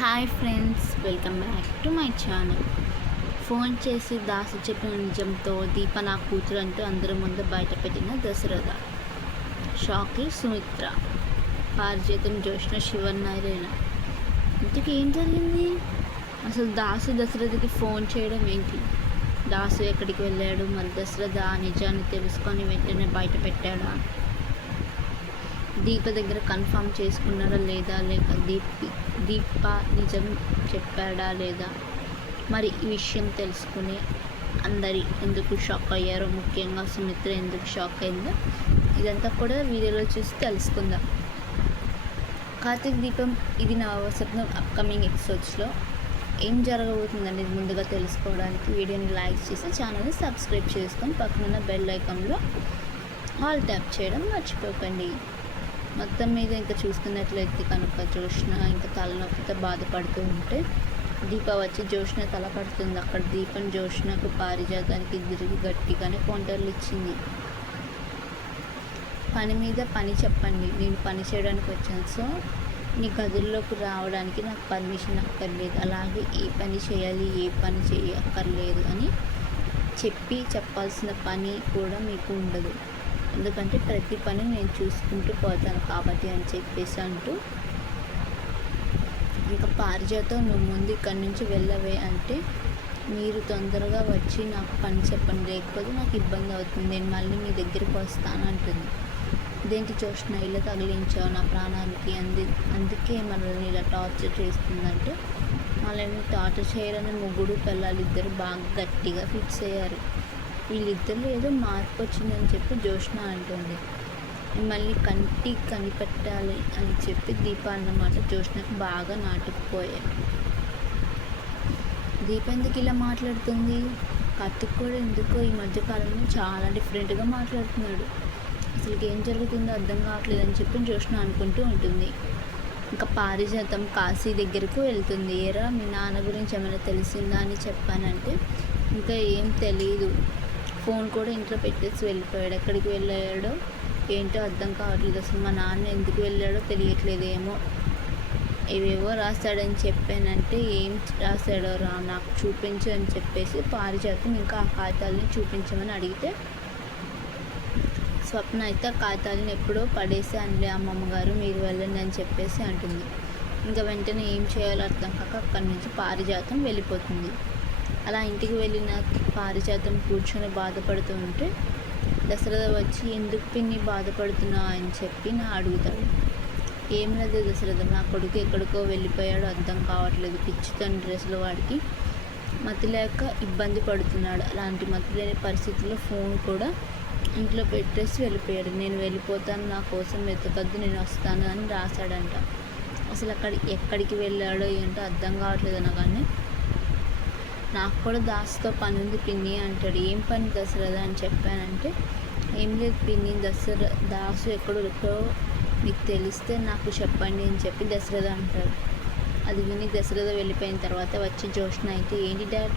Hi friends welcome back to my channel phone చేసి దాసు చెప్పిన నిజంతో దీప నా కూతురు అంటూ అందరి ముందు బయటపెట్టిన దశరథ. షాక్కి సుమిత్ర. పారిజాతం జోష్న శివనారాయణ ఇంతకు ఏం జరిగింది? అసలు దాసు దశరథకి ఫోన్ చేయడం ఏంటి? దాసు ఎక్కడికి వెళ్ళాడు? మరి దశరథ నిజాన్ని తెలుసుకొని వెంటనే బయట పెట్టాడా? దీప దగ్గర కన్ఫర్మ్ చేసుకున్నారా లేదా? లేక దీప్ దీప నిజం చెప్పాడా లేదా? మరి ఈ విషయం తెలుసుకుని అందరి ఎందుకు షాక్ అయ్యారో ముఖ్యంగా సుమిత్ర ఎందుకు షాక్ అయిందో ఇదంతా కూడా వీడియోలో చూసి తెలుసుకుందాం. కార్తీక్ దీపం ఇది నా స్వప్నం అప్కమింగ్ ఎపిసోడ్స్లో ఏం జరగబోతుందనేది ముందుగా తెలుసుకోవడానికి వీడియోని లైక్ చేసి ఛానల్ని సబ్స్క్రైబ్ చేసుకొని పక్కనున్న బెల్ ఐకాన్లో ఆల్ ట్యాప్ చేయడం మర్చిపోకండి. మొత్తం మీద ఇంకా చూస్తున్నట్లయితే కనుక జోష్న ఇంకా తలనొప్పితో బాధపడుతూ ఉంటే దీప వచ్చి జోష్న తల పడుతుంది. అక్కడ దీపం జోష్నకు పారిజాతానికి ఇద్దరికి గట్టిగానే కౌంటర్లు ఇచ్చింది. పని మీద పని చెప్పండి. నేను పని చేయడానికి వచ్చాను. సో నీ గదుల్లోకి రావడానికి నాకు పర్మిషన్ అక్కర్లేదు. అలాగే ఏ పని చేయాలి ఏ పని చేయక్కర్లేదు అని చెప్పి చెప్పాల్సిన పని కూడా మీకు ఉండదు. ఎందుకంటే ప్రతి పని నేను చూసుకుంటూ పోతాను కాబట్టి అని చెప్పేసి అంటూ ఇంకా పారిజాతం నువ్వు ముందు ఇక్కడి నుంచి వెళ్ళవే అంటే మీరు తొందరగా వచ్చి నాకు పని చెప్పండి. లేకపోతే నాకు ఇబ్బంది అవుతుంది. నేను మళ్ళీ మీ దగ్గరికి వస్తాను అంటుంది. ఇదేంటి చూసిన ఇలా తగిలించావు నా ప్రాణానికి. అంది అందుకే మనల్ని ఇలా టార్చర్ చేస్తుందంటే వాళ్ళని టార్చర్ చేయాలని ముగ్గురు పిల్లలు ఇద్దరు బాగా గట్టిగా ఫిక్స్ అయ్యారు. వీళ్ళిద్దరిలో ఏదో మార్పు వచ్చిందని చెప్పి జోష్న అంటుంది. మళ్ళీ కంటి కనిపెట్టాలి అని చెప్పి దీప అన్నమాట జోష్నకు బాగా నాటుకుపోయాయి దీప ఎందుకు ఇలా మాట్లాడుతుంది? కార్తిక్ కూడా ఎందుకో ఈ మధ్యకాలంలో చాలా డిఫరెంట్గా మాట్లాడుతున్నాడు. అసలు ఏం జరుగుతుందో అర్థం కావట్లేదు అని చెప్పి జోష్న అనుకుంటూ ఉంటుంది. ఇంకా పారిజాతం కాశీ దగ్గరకు వెళ్తుంది. ఏరా మీ నాన్న గురించి ఏమైనా తెలిసిందా అని చెప్పానంటే ఇంకా ఏం తెలియదు ఫోన్ కూడా ఇంట్లో పెట్టేసి వెళ్ళిపోయాడు. ఎక్కడికి వెళ్ళాడో ఏంటో అర్థం కావట్లేదు. అసలు మా నాన్న ఎందుకు వెళ్ళాడో తెలియట్లేదేమో ఏవేవో రాస్తాడని చెప్పానంటే ఏం రాశాడో రా నాకు చూపించు అని చెప్పేసి పారిజాతం ఇంకా ఆ కాగితాలని చూపించమని అడిగితే స్వప్న అయితే ఆ కాగితాలను ఎప్పుడో పడేసి అనలే అమ్మమ్మ గారు మీరు వెళ్ళండి అని చెప్పేసి అంటుంది. ఇంకా వెంటనే ఏం చేయాలో అర్థం కాక అక్కడి నుంచి పారిజాతం వెళ్ళిపోతుంది. అలా ఇంటికి వెళ్ళిన పారిజాతం కూర్చొని బాధపడుతూ ఉంటే దశరథ వచ్చి ఎందుకు పిన్ని బాధపడుతున్నావు అని చెప్పి నా అడుగుతాడు. ఏం లేదు దశరథ? నా కొడుకు ఎక్కడికో వెళ్ళిపోయాడు అర్థం కావట్లేదు. పిచ్చి తన డ్రెస్సులు వాడికి మతి లేక ఇబ్బంది పడుతున్నాడు. అలాంటి మతి లేని పరిస్థితుల్లో ఫోన్ కూడా ఇంట్లో పెట్టేసి వెళ్ళిపోయాడు. నేను వెళ్ళిపోతాను నా కోసం వెతకద్దు నేను వస్తాను అని రాశాడంట. అసలు అక్కడ ఎక్కడికి వెళ్ళాడో ఏంటో అర్థం కావట్లేదు అనగానే నాకు కూడా దాసుతో పని ఉంది పిన్ని అంటాడు. ఏం పని దసరా అని చెప్పానంటే ఏం లేదు పిన్ని దసరా దాసు ఎక్కడో మీకు తెలిస్తే నాకు చెప్పండి అని చెప్పి దశరథ అంటాడు. అది విని దశరథ వెళ్ళిపోయిన తర్వాత వచ్చి జోష్ణ అయితే ఏంటి డాడ్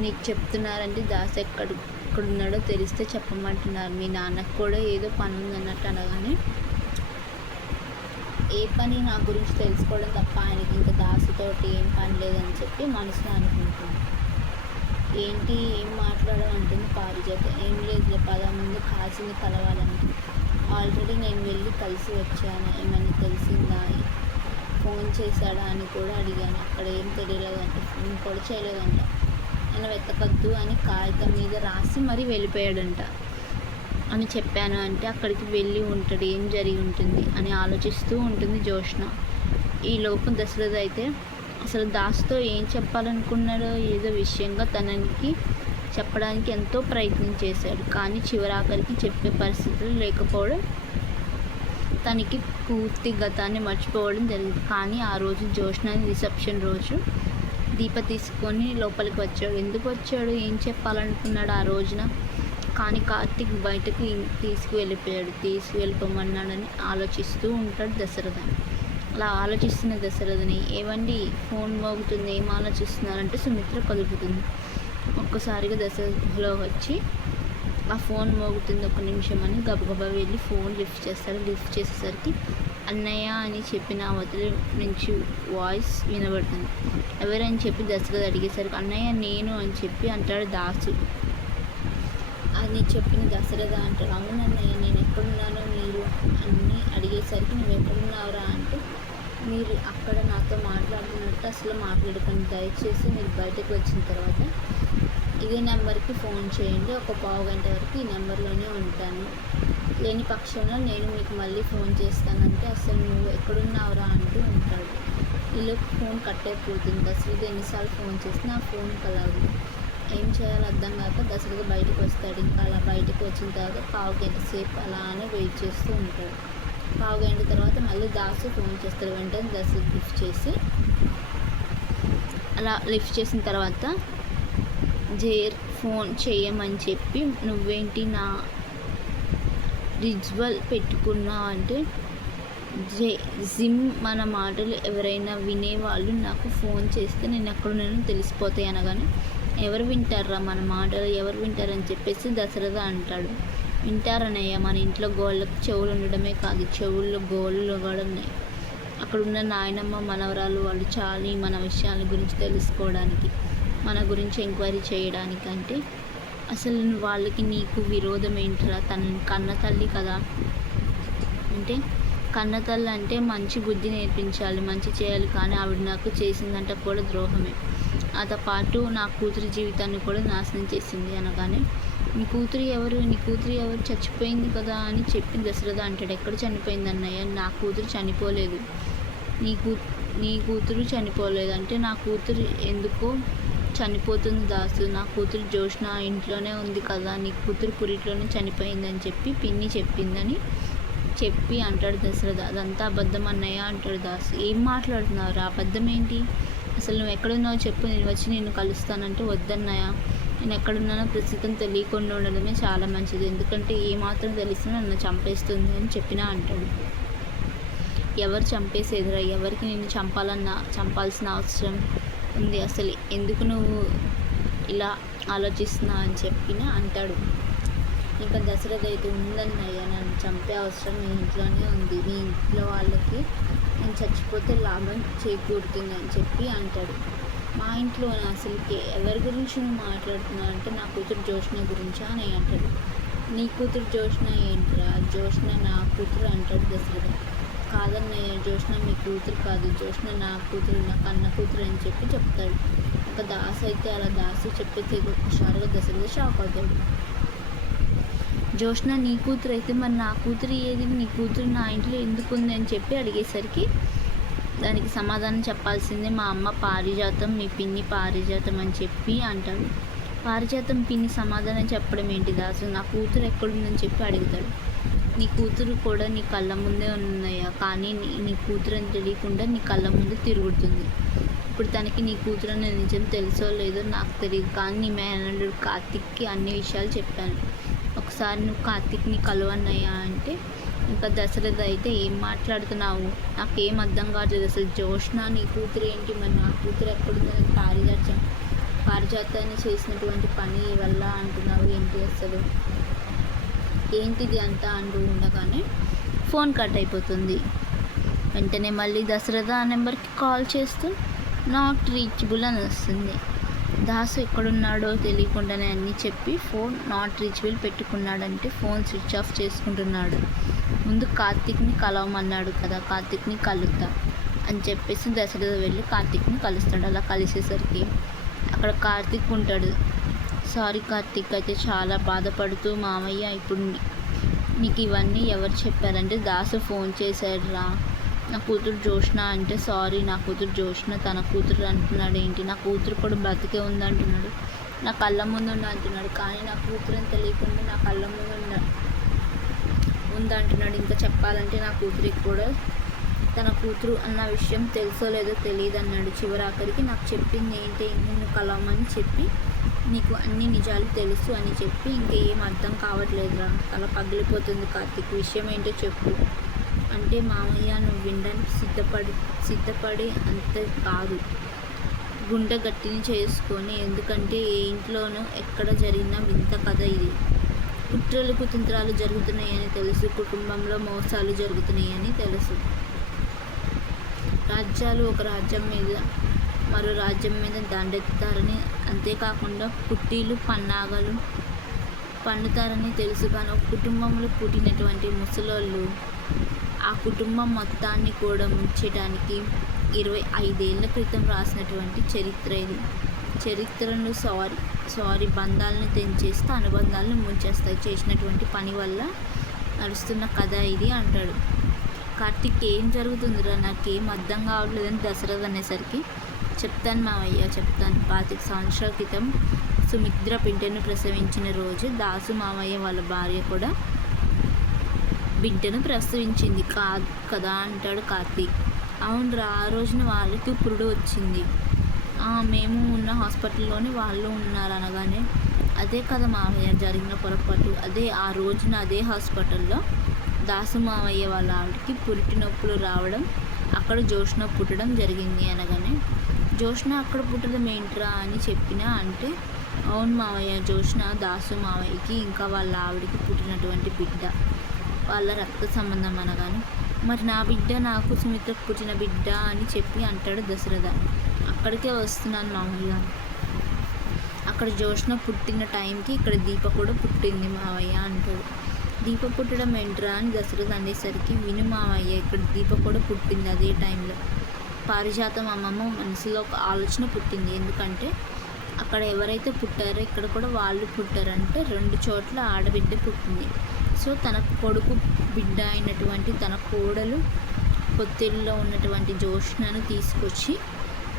నీకు చెప్తున్నారంటే దాసు ఎక్కడ ఎక్కడున్నాడో తెలిస్తే చెప్పమంటున్నారు. మీ నాన్నకు కూడా ఏదో పని ఉందన్నట్టు అనగానే ఏ పని నా గురించి తెలుసుకోవడం తప్ప ఆయనకి ఇంకా దాసుతోటి ఏం పని లేదని చెప్పి మనసులో అనుకుంటుంది ఏంటి ఏం మాట్లాడాలంటుంది పారిజాత. ఏం లేదు పద ముందు కాసిని కలవాలని. ఆల్రెడీ నేను వెళ్ళి కలిసి వచ్చాను. ఏమైనా తెలిసిందా? ఫోన్ చేశాడా అని కూడా అడిగాను. అక్కడ ఏం తెలియలేదంట. ఫోన్ కూడా చేయలేదంట. నేను వెతకద్దు అని కాగితం మీద రాసి మరీ వెళ్ళిపోయాడంట. అని చెప్పాను అంటే అక్కడికి వెళ్ళి ఉంటాడు ఏం జరిగి ఉంటుంది అని ఆలోచిస్తూ ఉంటుంది జోష్ణ ఈ లోపు దశరథ అయితే అసలు దాస్తో ఏం చెప్పాలనుకున్నాడో ఏదో విషయంగా తనకి చెప్పడానికి ఎంతో ప్రయత్నం చేశాడు. కానీ చివరాఖరికి చెప్పే పరిస్థితులు లేకపోవడం తనకి పూర్తి గతాన్ని మర్చిపోవడం జరిగింది. కానీ ఆ రోజు జోష్నాని రిసెప్షన్ రోజు దీప తీసుకొని లోపలికి వచ్చాడు. ఎందుకు వచ్చాడు? ఏం చెప్పాలనుకున్నాడు ఆ రోజున? కానీ కార్తీక్ బయటకు తీసుకువెళ్ళిపోయాడు. తీసుకువెళ్ళిపోమన్నాడని ఆలోచిస్తూ ఉంటాడు దశరథ అలా ఆలోచిస్తున్న దశరథని ఏవండి ఫోన్ మోగుతుంది ఏం ఆలోచిస్తున్నారంటే సుమిత్ర కదుపుతుంది ఒక్కసారిగా దశరథలో వచ్చి ఆ ఫోన్ మోగుతుంది ఒక నిమిషం అని గబగబా వెళ్ళి ఫోన్ లిఫ్ట్ చేస్తారు. లిఫ్ట్ చేసేసరికి అన్నయ్య అని చెప్పిన అవతలి నుంచి వాయిస్ వినబడుతుంది. ఎవరని చెప్పి? దశరథ అడిగేసరికి అన్నయ్య నేను అని చెప్పి అంటాడు దాసు. అని చెప్పిన దశరథ అంటారు అవునన్నయ్య నేను ఎక్కడున్నానో మీరు అన్నీ అడిగేసరికి నువ్వు ఎక్కడున్నావురా అంటే మీరు అక్కడ నాతో మాట్లాడుతున్నట్టు అసలు మాట్లాడకండి. దయచేసి మీరు బయటకు వచ్చిన తర్వాత ఇదే నెంబర్కి ఫోన్ చేయండి. ఒక పావు గంట వరకు ఈ నెంబర్లోనే ఉంటాను. లేని పక్షంలో నేను మీకు మళ్ళీ ఫోన్ చేస్తానంటే అసలు నువ్వు ఎక్కడున్నావురా అంటూ ఉంటాడు. వీళ్ళు ఫోన్ కట్ అయిపోతుంది. దశరథ ఎన్నిసార్లు ఫోన్ చేసినా ఆ ఫోన్ కలవదు. ఏం చేయాలో అర్థం కాక దశరథ బయటకు వస్తాడు. ఇంకా అలా బయటకు వచ్చిన తర్వాత పావు గంట సేపు అలానే వెయిట్ చేస్తూ ఉంటాడు. పావు గంట తర్వాత మళ్ళీ దాసు ఫోన్ చేస్తాడు. వెంటనే దసరికి లిఫ్ట్ చేసి అలా లిఫ్ట్ చేసిన తర్వాత జేర్ ఫోన్ చేయమని చెప్పి నువ్వేంటి నా రిజ్వల్ పెట్టుకున్నావు అంటే జే జిమ్ మన మాటలు ఎవరైనా వినేవాళ్ళు నాకు ఫోన్ చేస్తే నేను ఎక్కడున్నానో తెలిసిపోతాయి అనగానే ఎవరు వింటారా మన మాటలు ఎవరు వింటారని చెప్పేసి దశరథ అంటాడు. వింటారనయ్య మన ఇంట్లో గోళ్ళకు చెవులు ఉండడమే కాదు చెవుల్లో గోళ్ళు కూడా ఉన్నాయి. అక్కడ ఉన్న నాయనమ్మ మనవరాలు వాళ్ళు చాలి మన విషయాల గురించి తెలుసుకోవడానికి మన గురించి ఎంక్వైరీ చేయడానికి అంటే అసలు వాళ్ళకి నీకు విరోధం ఏంటిరా? తన కన్న తల్లి కదా? అంటే కన్న తల్లి అంటే మంచి బుద్ధి నేర్పించాలి మంచి చేయాలి కానీ ఆవిడ నాకు చేసిందంట కూడా ద్రోహమే. అతో పాటు నా కూతురి జీవితాన్ని కూడా నాశనం చేసింది అనగానే నీ కూతురు ఎవరు? నీ కూతురు ఎవరు చచ్చిపోయింది కదా? అని చెప్పి దశరథ అంటాడు. ఎక్కడ చనిపోయింది అన్నయ్య? నా కూతురు చనిపోలేదు. నీ కూ నీ కూతురు చనిపోలేదు అంటే నా కూతురు ఎందుకో చనిపోతుంది దాసు? నా కూతురు జోష్న ఇంట్లోనే ఉంది కదా నీ కూతురు పురిట్లోనే చనిపోయిందని చెప్పి పిన్ని చెప్పిందని చెప్పి అంటాడు దశరథ. అదంతా అబద్ధం అన్నయ్య అంటాడు దాసు. ఏం మాట్లాడుతున్నారు? ఆ అబద్ధం ఏంటి? అసలు నువ్వు ఎక్కడున్నావు చెప్పు నేను వచ్చి నిన్ను కలుస్తానంటే వద్దన్నాయా నేను ఎక్కడున్నానో ప్రస్తుతం తెలియకుండా ఉండడమే చాలా మంచిది. ఎందుకంటే ఏ మాత్రం నన్ను చంపేస్తుంది అని చెప్పినా అంటాడు. ఎవరు చంపేసేదిరా ఎవరికి నిన్ను చంపాలన్న చంపాల్సిన అవసరం ఉంది అసలు? ఎందుకు నువ్వు ఇలా ఆలోచిస్తున్నావు అని చెప్పిన అంటాడు. ఇంకా దశరథ అయితే ఉందన్నయ్య నన్ను చంపే అవసరం మీ ఇంట్లోనే ఉంది. మీ ఇంట్లో వాళ్ళకి నేను చచ్చిపోతే లాభం చేకూరుతుంది అని చెప్పి అంటాడు. మా ఇంట్లో అసలుకి ఎవరి గురించి నువ్వు మాట్లాడుతున్నావు అంటే నా కూతురు జోష్న గురించా అని అంటాడు. నీ కూతురు జోష్న ఏంట్రా? జోష్న నా కూతురు అంటాడు దశరథ. కాదన్నయ్య జోష్న మీ కూతురు కాదు. జోష్న నా కూతురు నా కన్న కూతురు అని చెప్పి చెప్తాడు. ఒక దాసు అయితే అలా దాసు చెప్పితే ఒకసారిగా దశరథ షాక్ అవుతాడు. జోష్న నీ కూతురు అయితే మరి నా కూతురు ఏది? నీ కూతురు నా ఇంట్లో ఎందుకు ఉంది అని చెప్పి అడిగేసరికి దానికి సమాధానం చెప్పాల్సిందే. మా అమ్మ పారిజాతం మీ పిన్ని పారిజాతం అని చెప్పి అంటాడు. పారిజాతం పిన్ని సమాధానం చెప్పడం ఏంటిదా అసలు నా కూతురు ఎక్కడుందని చెప్పి అడుగుతాడు. నీ కూతురు కూడా నీ కళ్ళ ముందే ఉన్నాయా? కానీ నీ నీ కూతురు అని తెలియకుండా నీ కళ్ళ ముందు తిరుగుతుంది. ఇప్పుడు తనకి నీ కూతురు అనే నిజం తెలుసో లేదో నాకు తెలియదు. కానీ నీ మేనల్లుడు కార్తిక్కి అన్ని విషయాలు చెప్పాను. ఒకసారి నువ్వు కార్తిక్ని కలవన్నయ్యా అంటే ఇంకా దశరథ అయితే ఏం మాట్లాడుతున్నావు? నాకేం అర్థం కావట్లేదు అసలు. జోష్న నీ కూతురు ఏంటి మరి? నా కూతురు ఎక్కడుందని పారిజాతం పారిజాతాన్ని చేసినటువంటి పని వల్ల అంటున్నావు ఏంటి అసలు? ఏంటిది అంతా అంటూ ఉండగానే ఫోన్ కట్ అయిపోతుంది. వెంటనే మళ్ళీ దశరథ ఆ నెంబర్కి కాల్ చేస్తూ నాట్ రీచబుల్ అని వస్తుంది. దాసు ఎక్కడున్నాడో తెలియకుండానే అన్నీ చెప్పి ఫోన్ నాట్ రీచబుల్ పెట్టుకున్నాడంటే ఫోన్ స్విచ్ ఆఫ్ చేసుకుంటున్నాడు. ముందు కార్తీక్ని కలవమన్నాడు కదా కార్తీక్ని కలుద్దా అని చెప్పేసి దశరథ వెళ్ళి కార్తీక్ని కలుస్తాడు. అలా కలిసేసరికి అక్కడ కార్తీక్ ఉంటాడు. సారీ కార్తీక్ అయితే చాలా బాధపడుతూ మామయ్య ఇప్పుడు నీకు ఇవన్నీ ఎవరు చెప్పారంటే దాసు ఫోన్ చేశాడు రా నా కూతురు జోష్న అంటే సారీ నా కూతురు జోష్న తన కూతురు అంటున్నాడు ఏంటి? నా కూతురు కూడా బ్రతికే ఉంది అంటున్నాడు. నా కళ్ళ ముందు ఉంది అంటున్నాడు కానీ నా కూతురు అని తెలియకుండా నా కళ్ళ ముందు ఉన్న ఉంది అంటున్నాడు. ఇంకా చెప్పాలంటే నా కూతురికి కూడా తన కూతురు అన్న విషయం తెలుసో లేదో తెలియదు అన్నాడు. చివరి ఆఖరికి నాకు చెప్పింది ఏంటి? నిన్ను కలవమని చెప్పి నీకు అన్ని నిజాలు తెలుసు అని చెప్పి ఇంకేం అర్థం కావట్లేదురా. అలా పగిలిపోతుంది కార్తీక్. విషయం ఏంటో చెప్పు. అంటే మామయ్య నువ్వు వినడానికి సిద్ధపడి సిద్ధపడి అంత కాదు. గుండె గట్టిని చేసుకొని ఎందుకంటే ఏ ఇంట్లోనూ ఎక్కడ జరిగిన వింత కథ ఇది. కుట్రలు కుతంత్రాలు జరుగుతున్నాయని తెలుసు కుటుంబంలో మోసాలు జరుగుతున్నాయని తెలుసు. రాజ్యాలు ఒక రాజ్యం మీద మరో రాజ్యం మీద దండెత్తుతారని అంతేకాకుండా కుట్టీలు పన్నాగలు పండుతారని తెలుసు. కానీ ఒక కుటుంబంలో పుట్టినటువంటి ముసలోళ్ళు ఆ కుటుంబం మొత్తాన్ని కూడా ముంచడానికి ఇరవై ఐదేళ్ళ క్రితం రాసినటువంటి చరిత్ర ఇది. చరిత్రను సారీ సారీ బంధాలను తెంచేస్తే అనుబంధాలను ముంచేస్తాయి. చేసినటువంటి పని వల్ల నడుస్తున్న కథ ఇది అంటాడు. కార్తీక్ ఏం జరుగుతుందిరా? నాకేం అర్థం కావట్లేదని దశరథ్ అనేసరికి చెప్తాను మావయ్య చెప్తాను. పాతిక సంవత్సరాల క్రితం సుమిత్ర బిడ్డను ప్రసవించిన రోజు దాసు మావయ్య వాళ్ళ భార్య కూడా బిడ్డను ప్రసవించింది. కా కదా అంటాడు కార్తీక్ అవునరా ఆ రోజున వాళ్ళకి పురుడు వచ్చింది. మేము ఉన్న హాస్పిటల్లోనే వాళ్ళు ఉన్నారు అనగానే అదే కదా మామయ్య జరిగిన పొరపాటు. అదే ఆ రోజున అదే హాస్పిటల్లో దాసు మామయ్య వాళ్ళ ఆవిడకి పురిటి నొప్పులు రావడం అక్కడ జోష్న పుట్టడం జరిగింది అనగానే జోష్న అక్కడ పుట్టడం ఏంట్రా అని చెప్పినా అంటే అవును మావయ్య జోష్న దాసు మావయ్యకి ఇంకా వాళ్ళ ఆవిడకి పుట్టినటువంటి బిడ్డ. వాళ్ళ రక్త సంబంధం అనగానే మరి నా బిడ్డ నాకు సుమిత్రకు పుట్టిన బిడ్డ అని చెప్పి అంటాడు దశరథ. అక్కడికే వస్తున్నాను మామయ్య. అక్కడ జోష్న పుట్టిన టైంకి ఇక్కడ దీప కూడా పుట్టింది మావయ్య అంటాడు. దీప పుట్టడం ఏంట్రా అని దశరథ అనేసరికి విను మావయ్య ఇక్కడ దీప కూడా పుట్టింది అదే టైంలో. పారిజాతం అమ్మమ్మ మనసులో ఒక ఆలోచన పుట్టింది. ఎందుకంటే అక్కడ ఎవరైతే పుట్టారో ఇక్కడ కూడా వాళ్ళు పుట్టారంటే రెండు చోట్ల ఆడబిడ్డ పుట్టింది. సో తన కొడుకు బిడ్డ అయినటువంటి తన కోడలు పొత్తిళ్ళలో ఉన్నటువంటి జోష్ణను తీసుకొచ్చి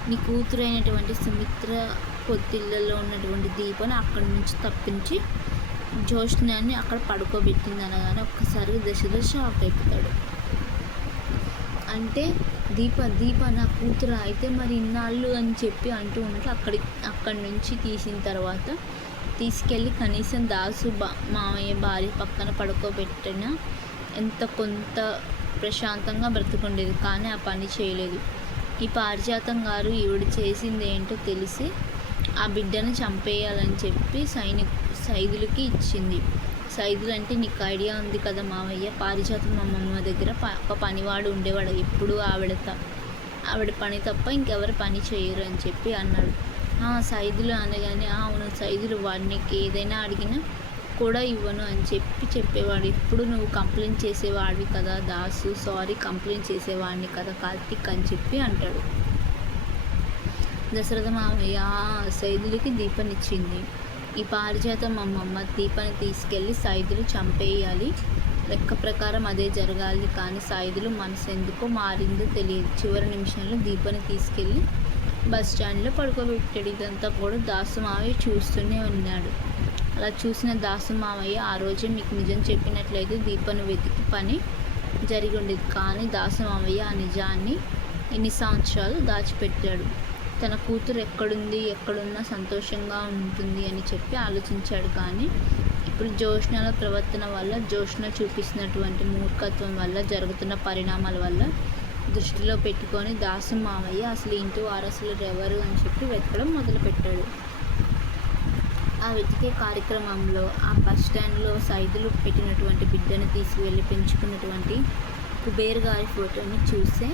నీ కూతురు అయినటువంటి సుమిత్ర పొత్తిళ్ళలో ఉన్నటువంటి దీపను అక్కడి నుంచి తప్పించి జోష్నాన్ని అక్కడ పడుకోబెట్టింది అనగానే ఒక్కసారి దశలో షాక్ అయిపోతాడు అంటే దీప దీప నా కూతురు అయితే మరి ఇన్నాళ్ళు అని చెప్పి అంటూ ఉంటే అక్కడి అక్కడి నుంచి తీసిన తర్వాత తీసుకెళ్ళి కనీసం దాసు బా మామయ్య భార్య పక్కన పడుకోబెట్టిన ఎంత కొంత ప్రశాంతంగా బ్రతుకుండేది. కానీ ఆ పని చేయలేదు. ఈ పారిజాతం గారు ఈవిడ చేసింది ఏంటో తెలిసి ఆ బిడ్డను చంపేయాలని చెప్పి సైనిక సైదులకి ఇచ్చింది. సైదులు అంటే నీకు ఐడియా ఉంది కదా మావయ్య పారిజాతం అమ్మమ్మ దగ్గర ఒక పనివాడు ఉండేవాడు. ఎప్పుడు ఆవిడ ఆవిడ పని తప్ప ఇంకెవరు పని చేయరు అని చెప్పి అన్నాడు. సైదులు అనగానే అవును సైదులు వాడికి ఏదైనా అడిగినా కూడా ఇవ్వను అని చెప్పి చెప్పేవాడు. ఇప్పుడు నువ్వు కంప్లైంట్ చేసేవాడివి కదా దాసు సారీ కంప్లైంట్ చేసేవాడిని కదా కార్తిక్ అని చెప్పి అంటాడు. దశరథ మామయ్య సైదులకి సైదులకి దీపనిచ్చింది ఈ పారిజాతం అమ్మమ్మ దీపాన్ని తీసుకెళ్ళి సైదులు చంపేయాలి. లెక్క ప్రకారం అదే జరగాలి. కానీ సైదులు మనసు ఎందుకో మారిందో తెలియదు. చివరి నిమిషంలో దీపాన్ని తీసుకెళ్ళి బస్ స్టాండ్లో పడుకోబెట్టాడు. ఇదంతా కూడా దాసు మావయ్య చూస్తూనే ఉన్నాడు. అలా చూసిన దాసు మావయ్య ఆ రోజే మీకు నిజం చెప్పినట్లయితే దీపను వెతికి పని జరిగి ఉండేది కానీ దాసు మావయ్య ఆ నిజాన్ని ఎన్ని సంవత్సరాలు దాచిపెట్టాడు? తన కూతురు ఎక్కడుంది ఎక్కడున్నా సంతోషంగా ఉంటుంది అని చెప్పి ఆలోచించాడు. కానీ ఇప్పుడు జోష్నల ప్రవర్తన వల్ల జోష్న చూపిస్తున్నటువంటి మూర్ఖత్వం వల్ల జరుగుతున్న పరిణామాల వల్ల దృష్టిలో పెట్టుకొని దాసు మావయ్య అసలు ఇంటి వారసులు ఎవరు అని చెప్పి వెతకడం మొదలుపెట్టాడు. ఆ వెతికే కార్యక్రమంలో ఆ బస్ స్టాండ్లో సైదులు పెట్టినటువంటి బిడ్డను తీసుకువెళ్ళి పెంచుకున్నటువంటి కుబేర్ గారి ఫోటోని చూస్తే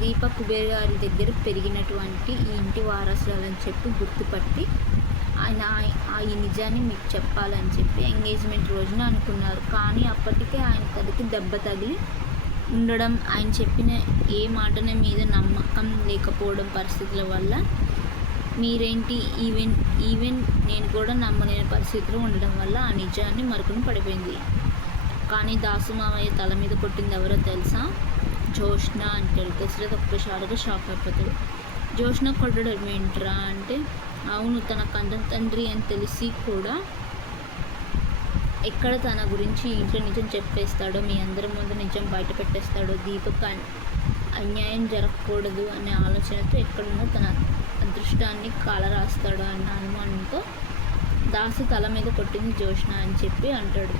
దీప కుబేర్ గారి దగ్గర పెరిగినటువంటి ఈ ఇంటి వారసులని చెప్పి గుర్తుపట్టి ఆయన ఆ- ఆ ఈ నిజాన్ని మీకు చెప్పాలని చెప్పి ఎంగేజ్మెంట్ రోజున అనుకున్నారు. కానీ అప్పటికే ఆయన కదికి దెబ్బ తగిలి ఉండడం ఆయన చెప్పిన ఏ మాటనే మీద నమ్మకం లేకపోవడం పరిస్థితుల వల్ల మీరేంటి? ఈవెన్ ఈవెన్ నేను కూడా నమ్మలేని పరిస్థితిలో ఉండడం వల్ల ఆ నిజాన్ని మరుకుని పడిపోయింది. కానీ దాసు మామయ్య తల మీద కొట్టింది ఎవరో తెలుసా? జోష్న అంటాడు దశరథ్ ఒక్కసారిగా షాక్ అయిపోతాడు. జోష్న కొట్టడం ఏంట్రా అంటే అవును తన కంద తండ్రి అని తెలిసి కూడా ఎక్కడ తన గురించి ఇంట్లో నిజం చెప్పేస్తాడో మీ అందరి ముందు నిజం బయట పెట్టేస్తాడో దీపక్ అన్యాయం జరగకూడదు అనే ఆలోచనతో ఎక్కడున్నా తన అదృష్టాన్ని కాలరాస్తాడు అన్న అనుమానంతో దాసు తల మీద కొట్టింది జోష్న అని చెప్పి అంటాడు.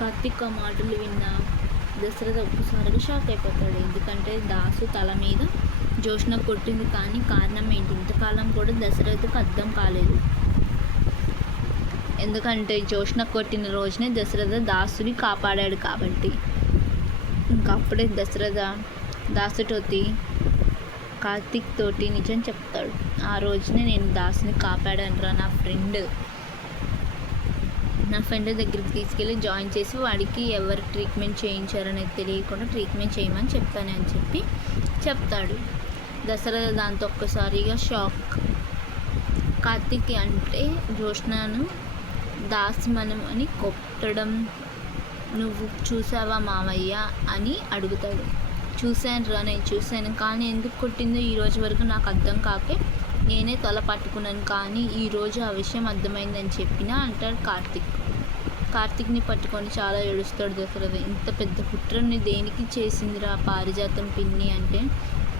కార్తిక్ ఆ మాటలు విన్న దశరథ ఒక్కసారిగా షాక్ అయిపోతాడు. ఎందుకంటే దాసు తల మీద జోష్న కొట్టింది కానీ కారణం ఏంటి? ఇంతకాలం కూడా దశరథకు అర్థం కాలేదు. ఎందుకంటే జోష్న కొట్టిన రోజునే దశరథ దాసుని కాపాడాడు కాబట్టి. ఇంకప్పుడే దశరథ దాసుతోటి కార్తిక్ తోటి నిజం చెప్తాడు. ఆ రోజునే నేను దాసుని కాపాడానురా నా ఫ్రెండ్. నా ఫ్రెండ్ దగ్గరికి తీసుకెళ్ళి జాయిన్ చేసి వాడికి ఎవరు ట్రీట్మెంట్ చేయించారనేది తెలియకుండా ట్రీట్మెంట్ చేయమని చెప్తాను అని చెప్పి చెప్తాడు. దసరా దాంతో ఒక్కసారిగా షాక్. కార్తిక్ అంటే జోష్నాను దాస్మనం అని కొట్టడం. నువ్వు చూసావా మామయ్య? అని అడుగుతాడు. చూశాను రా నేను చూశాను. కానీ ఎందుకు కొట్టిందో ఈ రోజు వరకు నాకు అర్థం కాకే నేనే తల పట్టుకున్నాను. కానీ ఈరోజు ఆ విషయం అర్థమైందని చెప్పినా అంటాడు కార్తిక్. కార్తిక్ని పట్టుకొని చాలా ఏడుస్తాడు దశరథ. ఇంత పెద్ద కుట్రని దేనికి చేసిందిరా పారిజాతం పిన్ని అంటే?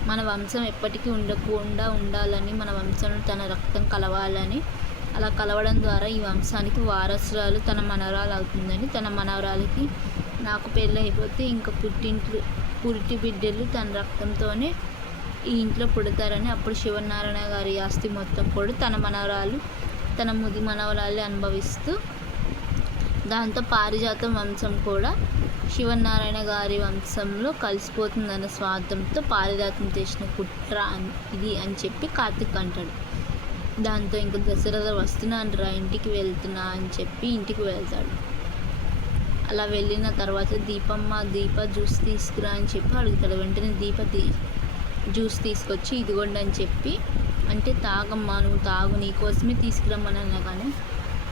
మన వంశం ఎప్పటికీ ఉండకుండా ఉండాలని మన వంశంలో తన రక్తం కలవాలని అలా కలవడం ద్వారా ఈ వంశానికి వారసురాలు తన మనవరాలు అవుతుందని తన మనవరాలకి నాకు పెళ్ళి అయిపోతే ఇంకా పుట్టింట్లు పురిటి బిడ్డలు తన రక్తంతోనే ఈ ఇంట్లో పుడతారని అప్పుడు శివనారాయణ గారి ఆస్తి మొత్తం కూడా తన మనవరాలు తన ముది మనవరాలు అనుభవిస్తూ దాంతో పారిజాతం వంశం కూడా శివనారాయణ గారి వంశంలో కలిసిపోతుందన్న స్వార్థంతో పారిజాతం చేసిన కుట్ర అని ఇది అని చెప్పి కార్తిక్ అంటాడు. దాంతో ఇంకా దశరథ వస్తున్నాను రా ఇంటికి వెళ్తున్నా అని చెప్పి ఇంటికి వెళ్తాడు. అలా వెళ్ళిన తర్వాత దీపమ్మ దీప జ్యూస్ తీసుకురా అని చెప్పి అడుగుతాడు. వెంటనే దీప తీ జ్యూస్ తీసుకొచ్చి ఇదిగోండి అని చెప్పి అంటే తాగమ్మా నువ్వు తాగు నీకోసమే అన్నా కానీ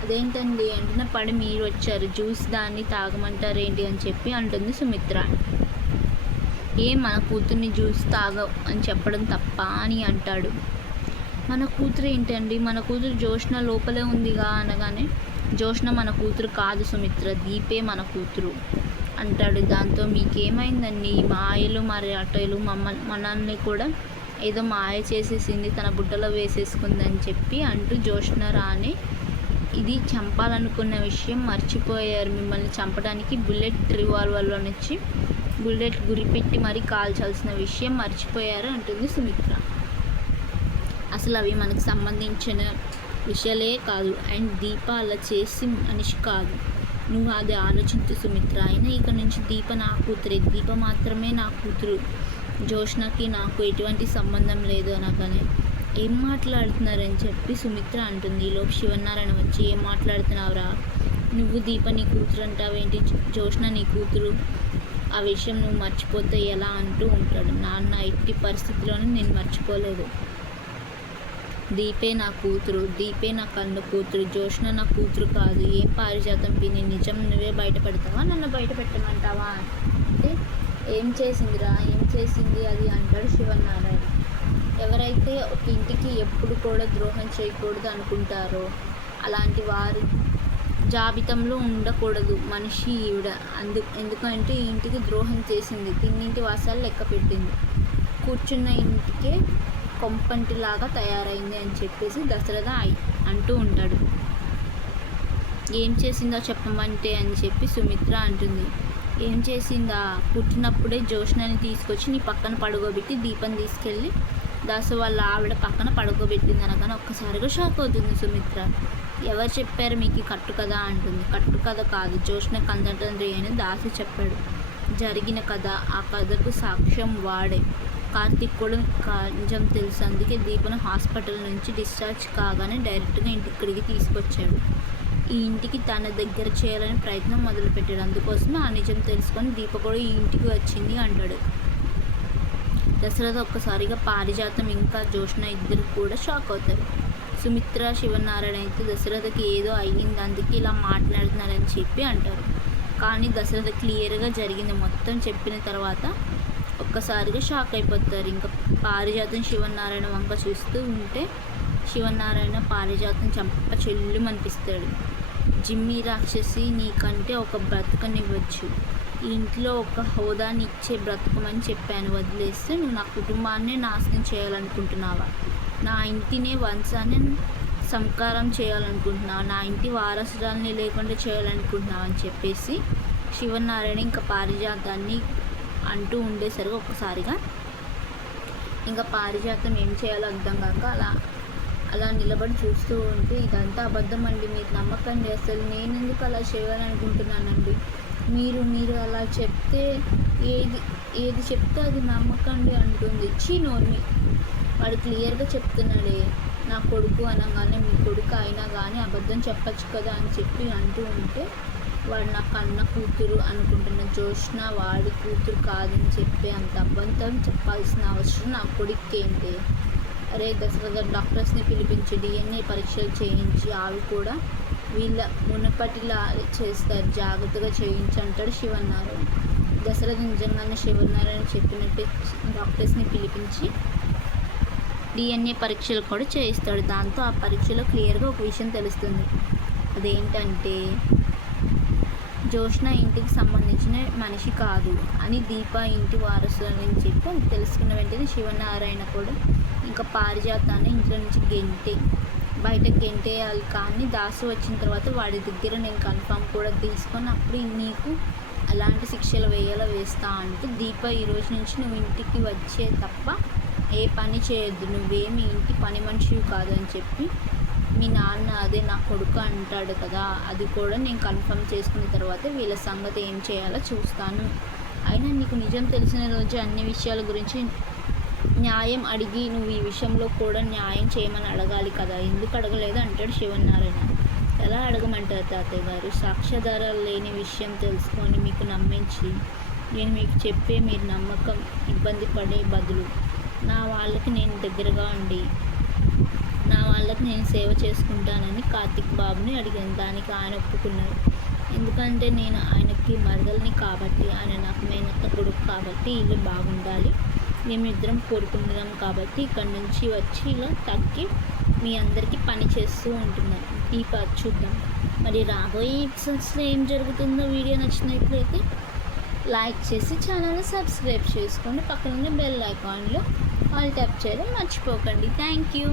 అదేంటండి? అంటే పడి మీరు వచ్చారు. జ్యూస్ దాన్ని తాగమంటారు ఏంటి? అని చెప్పి అంటుంది సుమిత్ర. ఏ మన కూతుర్ని జ్యూస్ తాగవు అని చెప్పడం తప్ప అని అంటాడు. మన కూతురు ఏంటండి? మన కూతురు జోష్న లోపలే ఉందిగా అనగానే జోష్న మన కూతురు కాదు సుమిత్ర దీపే మన కూతురు అంటాడు. దాంతో మీకేమైందండి? ఈ మాయలు మరి అటలు మమ్మ మనల్ని కూడా ఏదో మాయ చేసేసింది తన బుట్టలో వేసేసుకుందని చెప్పి అంటూ జోష్న రాని ఇది చంపాలనుకున్న విషయం మర్చిపోయారు. మిమ్మల్ని చంపడానికి బుల్లెట్ రివాల్వర్లో నుంచి బుల్లెట్ గురిపెట్టి మరీ కాల్చాల్సిన విషయం మర్చిపోయారు అంటుంది సుమిత్ర. అసలు అవి మనకు సంబంధించిన విషయాలే కాదు. అండ్ దీప అలా చేసి మనిషి కాదు. నువ్వు అది ఆలోచించు సుమిత్ర. అయినా ఇక నుంచి దీప నా కూతురే. దీప మాత్రమే నా కూతురు. జోష్నకి నాకు ఎటువంటి సంబంధం లేదు అనగానే ఏం మాట్లాడుతున్నారని చెప్పి సుమిత్ర అంటుంది. ఈలోపు శివనారాయణ వచ్చి ఏం మాట్లాడుతున్నావురా? నువ్వు దీప నీ కూతురు అంటావేంటి? జోష్న నీ కూతురు? ఆ విషయం నువ్వు మర్చిపోతే ఎలా? అంటూ ఉంటాడు. నాన్న ఎట్టి పరిస్థితిలోనూ నేను మర్చిపోలేదు. దీపే నా కూతురు దీపే నా కన్ను కూతురు జోష్న నా కూతురు కాదు. ఏం పారిజాతం పిని నిజం నువ్వే బయటపెడతావా? నన్ను బయట పెట్టమంటావా అంటే ఏం చేసిందిరా? ఏం చేసింది అది అంటాడు శివనారాయణ. ఎవరైతే ఒక ఇంటికి ఎప్పుడు కూడా ద్రోహం చేయకూడదు అనుకుంటారో అలాంటి వారి జాబితంలో ఉండకూడదు. మనిషి ఈవిడ. అందు ఎందుకంటే ఈ ఇంటికి ద్రోహం చేసింది. తిన్నింటి వాసాలు లెక్క పెట్టింది. కూర్చున్న ఇంటికే కొంపంటిలాగా తయారైంది అని చెప్పేసి దశరథ అంటూ ఉంటాడు. ఏం చేసిందో చెప్పమంటే అని చెప్పి సుమిత్ర అంటుంది. ఏం చేసిందా? పుట్టినప్పుడే జోష్నని తీసుకొచ్చి నీ పక్కన పడుకోబెట్టి దీపం తీసుకెళ్ళి దాసు వాళ్ళ ఆవిడ పక్కన పడుకోబెట్టింది అనగానే ఒక్కసారిగా షాక్ అవుతుంది సుమిత్ర. ఎవరు చెప్పారు మీకు కట్టు కథ అంటుంది. కట్టు కథ కాదు జోష్న రే అని దాసు చెప్పాడు. జరిగిన కథ ఆ కథకు సాక్ష్యం వాడే. కార్తిక్ కూడా నిజం తెలుసు. అందుకే దీపను హాస్పిటల్ నుంచి డిశ్చార్జ్ కాగానే డైరెక్ట్గా ఇంటి ఇక్కడికి తీసుకొచ్చాడు. ఈ ఇంటికి తన దగ్గర చేయాలని ప్రయత్నం మొదలుపెట్టాడు. అందుకోసమే ఆ నిజం తెలుసుకొని దీప కూడా ఈ ఇంటికి వచ్చింది అంటాడు. దశరథ ఒక్కసారిగా పారిజాతం ఇంకా జోష్ణ ఇద్దరు కూడా షాక్ అవుతారు. సుమిత్ర శివనారాయణ అయితే దశరథకి ఏదో అయ్యింది అందుకే ఇలా మాట్లాడుతున్నారని చెప్పి అంటారు. కానీ దశరథ క్లియర్గా జరిగింది మొత్తం చెప్పిన తర్వాత ఒక్కసారిగా షాక్ అయిపోతారు. ఇంకా పారిజాతం శివనారాయణ వంక చూస్తూ ఉంటే శివనారాయణ పారిజాతం చంప చెల్లు అనిపిస్తాడు జిమ్మి రాక్షసి నీకంటే ఒక బ్రతకనివ్వచ్చు. ఈ ఇంట్లో ఒక హోదాని ఇచ్చే బ్రతకమని చెప్పాను. వదిలేస్తే నువ్వు నా కుటుంబాన్నే నాశనం చేయాలనుకుంటున్నావా? నా ఇంటినే వంశాన్ని సంకారం చేయాలనుకుంటున్నావా? నా ఇంటి వారసురాల్ని లేకుండా చేయాలనుకుంటున్నావు? అని చెప్పేసి శివనారాయణ ఇంకా పారిజాతాన్ని అంటూ ఉండేసరికి ఒక్కసారిగా ఇంకా పారిజాతం ఏం చేయాలో అర్థం కాక అలా అలా నిలబడి చూస్తూ ఉంటే ఇదంతా అబద్ధం అండి. మీరు నమ్మకండి అసలు నేను ఎందుకు అలా చేయాలనుకుంటున్నానండి? మీరు మీరు అలా చెప్తే ఏది ఏది చెప్తే అది నమ్మకండి అంటుంది. చీ నోర్మి. వాడు క్లియర్గా చెప్తున్నాడే నా కొడుకు అనగానే మీ కొడుకు అయినా కానీ అబద్ధం చెప్పచ్చు కదా అని చెప్పి అంటూ ఉంటే వాడు నా కన్న కూతురు అనుకుంటున్న జోష్న వాడి కూతురు కాదని చెప్పే అంత అబద్ధం చెప్పాల్సిన అవసరం నా కొడుక్కి ఏంటి అరే దశరథ డాక్టర్స్ని పిలిపించి డిఎన్ఏ పరీక్షలు చేయించి అవి కూడా వీళ్ళ మునపటిలా చేస్తారు. జాగ్రత్తగా చేయించి అంటాడు శివనారాయణ. దశరథ నిజంగానే శివనారాయణ చెప్పినట్టే డాక్టర్స్ని పిలిపించి డిఎన్ఏ పరీక్షలు కూడా చేయిస్తాడు. దాంతో ఆ పరీక్షలో క్లియర్గా ఒక విషయం తెలుస్తుంది. అదేంటంటే జోష్న ఇంటికి సంబంధించిన మనిషి కాదు అని దీప ఇంటి వారసులని చెప్పి తెలుసుకున్న వెంటనే శివనారాయణ కూడా ఇంకా పారిజాతాన్ని ఇంట్లో నుంచి గెంటే బయట గెంటేయాలి. కానీ దాసు వచ్చిన తర్వాత వాడి దగ్గర నేను కన్ఫామ్ కూడా తీసుకొని అప్పుడు నీకు అలాంటి శిక్షలు వేయాలో వేస్తా అంటే దీప ఈరోజు నుంచి నువ్వు ఇంటికి వచ్చే తప్ప ఏ పని చేయొద్దు. నువ్వేమి ఇంటి పని మనిషివి కాదు అని చెప్పి మీ నాన్న అదే నా కొడుకు అంటాడు కదా అది కూడా నేను కన్ఫర్మ్ చేసుకున్న తర్వాత వీళ్ళ సంగతి ఏం చేయాలో చూస్తాను. అయినా నీకు నిజం తెలిసిన రోజు అన్ని విషయాల గురించి న్యాయం అడిగి నువ్వు ఈ విషయంలో కూడా న్యాయం చేయమని అడగాలి కదా. ఎందుకు అడగలేదు? అంటాడు శివనారాయణ. ఎలా అడగమంటారు తాతయ్య గారు? సాక్ష్యాధారాలు లేని విషయం తెలుసుకొని మీకు నమ్మించి నేను మీకు చెప్పే మీరు నమ్మకం ఇబ్బంది పడే బదులు నా వాళ్ళకి నేను దగ్గరగా ఉండి వాళ్ళకి నేను సేవ చేసుకుంటానని కార్తిక్ బాబుని అడిగాను. దానికి ఆయన ఒప్పుకున్నారు. ఎందుకంటే నేను ఆయనకి మరదల్ని కాబట్టి ఆయన నాకు మేనత్త కొడుకు కాబట్టి ఇల్లు బాగుండాలి. మేమిద్దరం కోరుకుంటున్నాం కాబట్టి ఇక్కడ నుంచి వచ్చి ఇలా తగ్గి మీ అందరికీ పని చేస్తూ ఉంటున్నాను ఈ పాట చూద్దాం. మరి రాబోయే ఎపిసోడ్స్లో ఏం జరుగుతుందో వీడియో నచ్చినట్లయితే లైక్ చేసి ఛానల్ని సబ్స్క్రైబ్ చేసుకోండి పక్కన ఉన్న బెల్ ఐకాన్లో ఆల్ ట్యాప్ చేయడం మర్చిపోకండి. Thank you.